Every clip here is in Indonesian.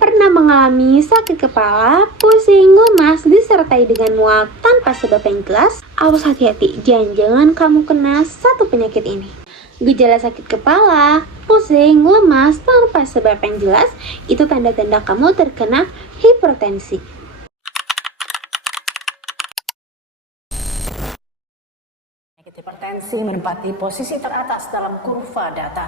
Pernah mengalami sakit kepala, pusing, lemas, disertai dengan mual tanpa sebab yang jelas? Awas hati-hati, jangan-jangan kamu kena satu penyakit ini. Gejala sakit kepala, pusing, lemas tanpa sebab yang jelas, itu tanda-tanda kamu terkena hipertensi. Penyakit hipertensi menempati posisi teratas dalam kurva data.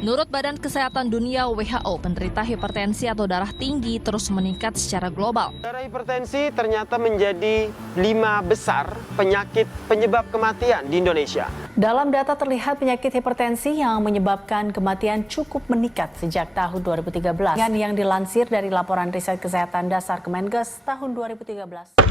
Menurut Badan Kesehatan Dunia (WHO), penderita hipertensi atau darah tinggi terus meningkat secara global. Darah hipertensi ternyata menjadi 5 besar penyakit penyebab kematian di Indonesia. Dalam data terlihat penyakit hipertensi yang menyebabkan kematian cukup meningkat sejak tahun 2013. Yang dilansir dari laporan riset kesehatan dasar Kemenkes tahun 2013.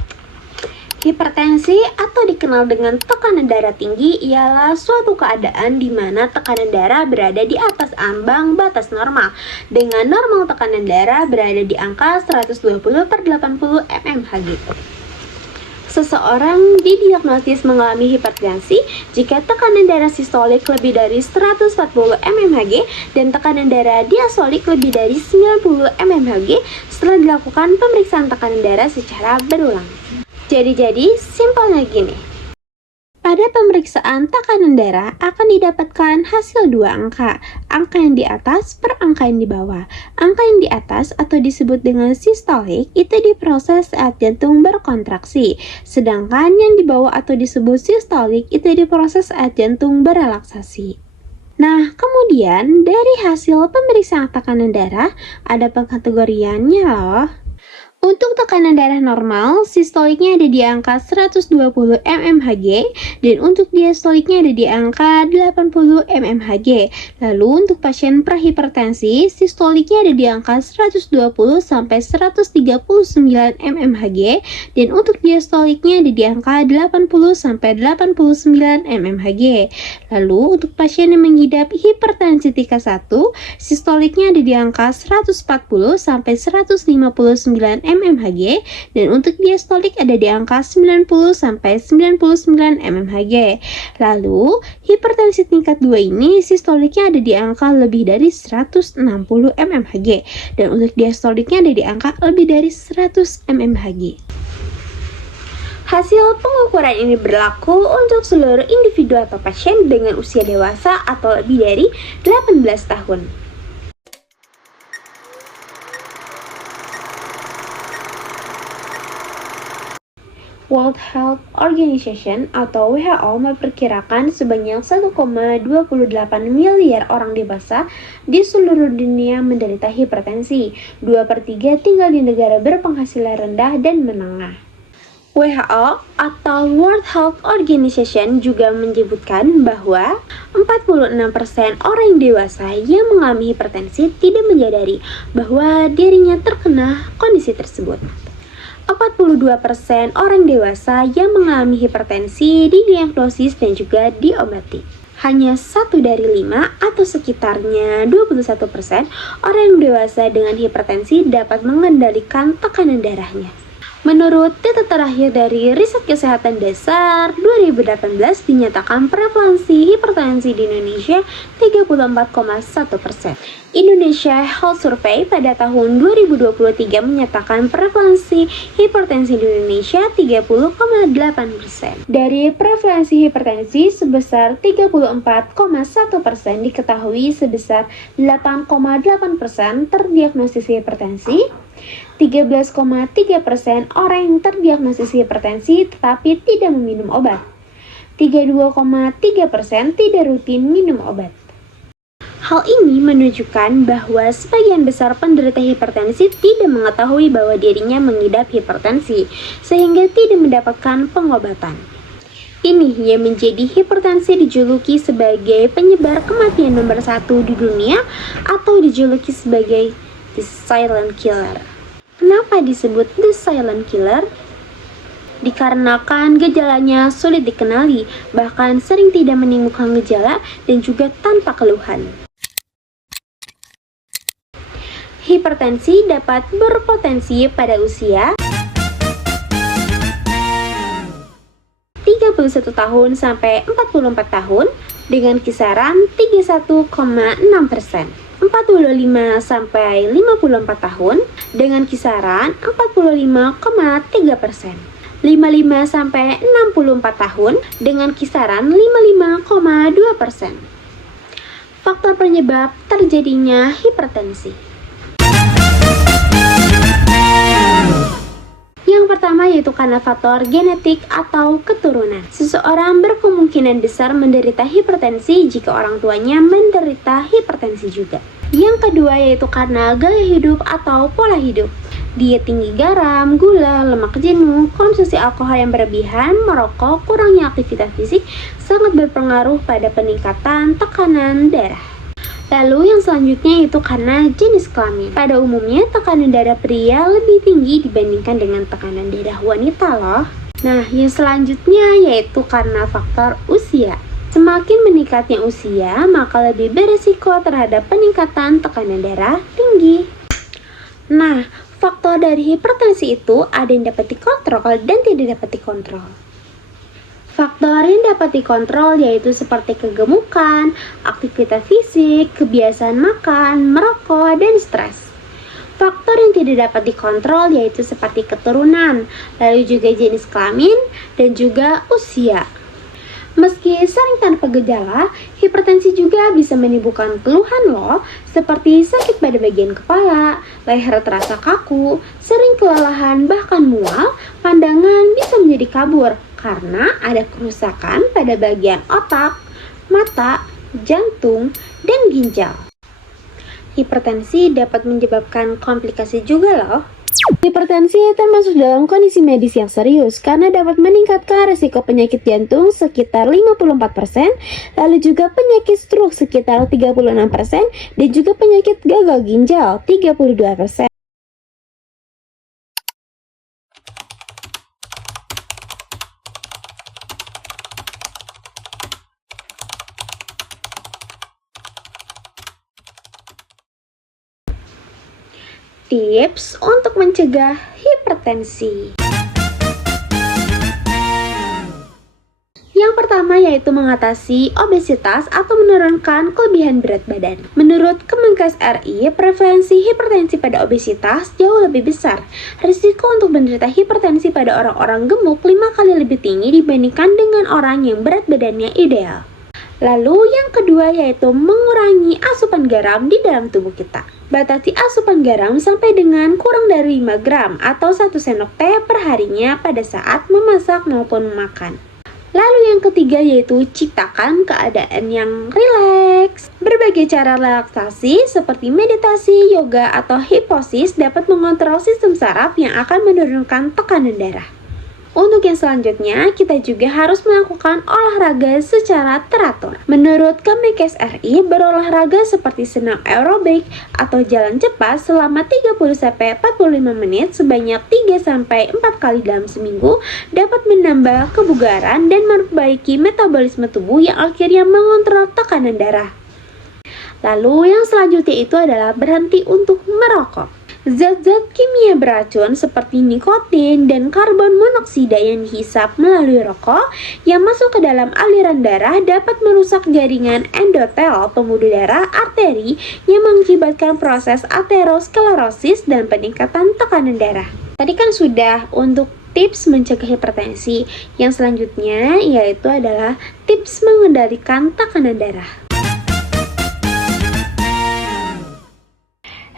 Hipertensi atau dikenal dengan tekanan darah tinggi ialah suatu keadaan di mana tekanan darah berada di atas ambang batas normal dengan normal tekanan darah berada di angka 120/80 mmHg. Seseorang didiagnosis mengalami hipertensi jika tekanan darah sistolik lebih dari 140 mmHg dan tekanan darah diastolik lebih dari 90 mmHg setelah dilakukan pemeriksaan tekanan darah secara berulang. Jadi simpelnya gini. Pada pemeriksaan tekanan darah akan didapatkan hasil dua angka yang di atas per angka yang di bawah. Angka yang di atas atau disebut dengan sistolik itu diproses saat jantung berkontraksi, sedangkan yang di bawah atau disebut sistolik itu diproses saat jantung berelaksasi. Nah, kemudian dari hasil pemeriksaan tekanan darah ada pengkategoriannya loh. Untuk tekanan darah normal, sistoliknya ada di angka 120 mmHg dan untuk diastoliknya ada di angka 80 mmHg. Lalu untuk pasien prahipertensi, sistoliknya ada di angka 120 sampai 139 mmHg dan untuk diastoliknya ada di angka 80 sampai 89 mmHg. Lalu untuk pasien yang mengidap hipertensi tingkat 1, sistoliknya ada di angka 140 sampai 159 mmHg dan untuk diastolik ada di angka 90 sampai 99 mmHg. Lalu, hipertensi tingkat 2 ini sistoliknya ada di angka lebih dari 160 mmHg dan untuk diastoliknya ada di angka lebih dari 100 mmHg. Hasil pengukuran ini berlaku untuk seluruh individu atau pasien dengan usia dewasa atau lebih dari 18 tahun. World Health Organization atau WHO memperkirakan sebanyak 1,28 miliar orang dewasa di seluruh dunia menderita hipertensi. 2/3 tinggal di negara berpenghasilan rendah dan menengah. WHO atau World Health Organization juga menyebutkan bahwa 46% orang dewasa yang mengalami hipertensi tidak menyadari bahwa dirinya terkena kondisi tersebut. 42% orang dewasa yang mengalami hipertensi didiagnosis dan juga diobati. Hanya 1 dari 5 atau sekitarnya 21% orang dewasa dengan hipertensi dapat mengendalikan tekanan darahnya. Menurut data terakhir dari Riset Kesehatan Dasar 2018 dinyatakan prevalensi hipertensi di Indonesia 34,1%. Indonesia Health Survey pada tahun 2023 menyatakan prevalensi hipertensi di Indonesia 30,8%. Dari prevalensi hipertensi sebesar 34,1% diketahui sebesar 8,8% terdiagnosis hipertensi, 13,3% orang yang terdiagnosis hipertensi tetapi tidak meminum obat. 32,3% tidak rutin minum obat. Hal ini menunjukkan bahwa sebagian besar penderita hipertensi tidak mengetahui bahwa dirinya mengidap hipertensi, sehingga tidak mendapatkan pengobatan. Ini yang menjadi hipertensi dijuluki sebagai penyebar kematian nomor 1 di dunia atau dijuluki sebagai the silent killer. Kenapa disebut the silent killer? Dikarenakan gejalanya sulit dikenali, bahkan sering tidak menimbulkan gejala dan juga tanpa keluhan. Hipertensi dapat berpotensi pada usia 31 tahun sampai 44 tahun, dengan kisaran 31,6%. 45 sampai 54 tahun dengan kisaran 45,3%. 55 sampai 64 tahun dengan kisaran 55,2%. Faktor penyebab terjadinya hipertensi. Yang pertama yaitu karena faktor genetik atau keturunan. Seseorang berkemungkinan besar menderita hipertensi jika orang tuanya menderita hipertensi juga. Yang kedua yaitu karena gaya hidup atau pola hidup. Diet tinggi garam, gula, lemak jenuh, konsumsi alkohol yang berlebihan, merokok, kurangnya aktivitas fisik sangat berpengaruh pada peningkatan tekanan darah. Lalu yang selanjutnya itu karena jenis kelamin. Pada umumnya tekanan darah pria lebih tinggi dibandingkan dengan tekanan darah wanita loh. Nah, yang selanjutnya yaitu karena faktor usia. Semakin meningkatnya usia, maka lebih berisiko terhadap peningkatan tekanan darah tinggi. Nah, faktor dari hipertensi itu ada yang dapat dikontrol dan tidak dapat dikontrol. Faktor yang dapat dikontrol yaitu seperti kegemukan, aktivitas fisik, kebiasaan makan, merokok, dan stres. Faktor yang tidak dapat dikontrol yaitu seperti keturunan, lalu juga jenis kelamin, dan juga usia. Meski sering tanpa gejala, hipertensi juga bisa menimbulkan keluhan loh, seperti sakit pada bagian kepala, leher terasa kaku, sering kelelahan bahkan mual, pandangan bisa menjadi kabur karena ada kerusakan pada bagian otak, mata, jantung, dan ginjal. Hipertensi dapat menyebabkan komplikasi juga loh. Hipertensi termasuk dalam kondisi medis yang serius karena dapat meningkatkan risiko penyakit jantung sekitar 54%, lalu juga penyakit stroke sekitar 36%, dan juga penyakit gagal ginjal 32%. Tips untuk mencegah hipertensi. Yang pertama yaitu mengatasi obesitas atau menurunkan kelebihan berat badan. Menurut Kemenkes RI, prevalensi hipertensi pada obesitas jauh lebih besar. Risiko untuk menderita hipertensi pada orang-orang gemuk 5 kali lebih tinggi dibandingkan dengan orang yang berat badannya ideal. Lalu yang kedua yaitu mengurangi asupan garam di dalam tubuh kita. Batasi asupan garam sampai dengan kurang dari 5 gram atau 1 sendok teh per harinya pada saat memasak maupun makan. Lalu yang ketiga yaitu ciptakan keadaan yang rileks. Berbagai cara relaksasi seperti meditasi, yoga, atau hiposis dapat mengontrol sistem saraf yang akan menurunkan tekanan darah. Untuk yang selanjutnya, kita juga harus melakukan olahraga secara teratur. Menurut Kemenkes RI, berolahraga seperti senam aerobik atau jalan cepat selama 30-45 menit sebanyak 3-4 kali dalam seminggu dapat menambah kebugaran dan memperbaiki metabolisme tubuh yang akhirnya mengontrol tekanan darah. Lalu yang selanjutnya itu adalah berhenti untuk merokok. Zat-zat kimia beracun seperti nikotin dan karbon monoksida yang dihisap melalui rokok yang masuk ke dalam aliran darah dapat merusak jaringan endotel pembuluh darah arteri yang mengakibatkan proses aterosklerosis dan peningkatan tekanan darah. Tadi kan sudah untuk tips mencegah hipertensi. Yang selanjutnya yaitu adalah tips mengendalikan tekanan darah.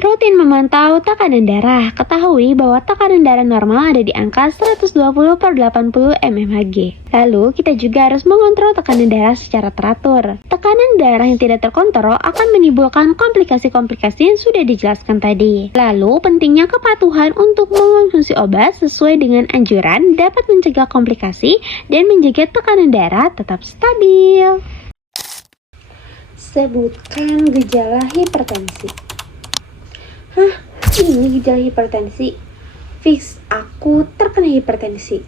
Rutin memantau tekanan darah. Ketahui bahwa tekanan darah normal ada di angka 120/80 mmHg. Lalu, kita juga harus mengontrol tekanan darah secara teratur. Tekanan darah yang tidak terkontrol akan menimbulkan komplikasi-komplikasi yang sudah dijelaskan tadi. Lalu, pentingnya kepatuhan untuk mengonsumsi obat sesuai dengan anjuran dapat mencegah komplikasi dan menjaga tekanan darah tetap stabil. Sebutkan gejala hipertensi. Ini gejala hipertensi. Fix, aku terkena hipertensi.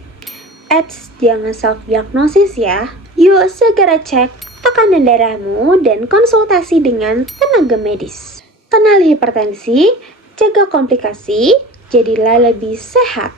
Eits, jangan self-diagnosis ya. Yuk segera cek tekanan darahmu dan konsultasi dengan tenaga medis. Kenali hipertensi, jaga komplikasi, jadilah lebih sehat.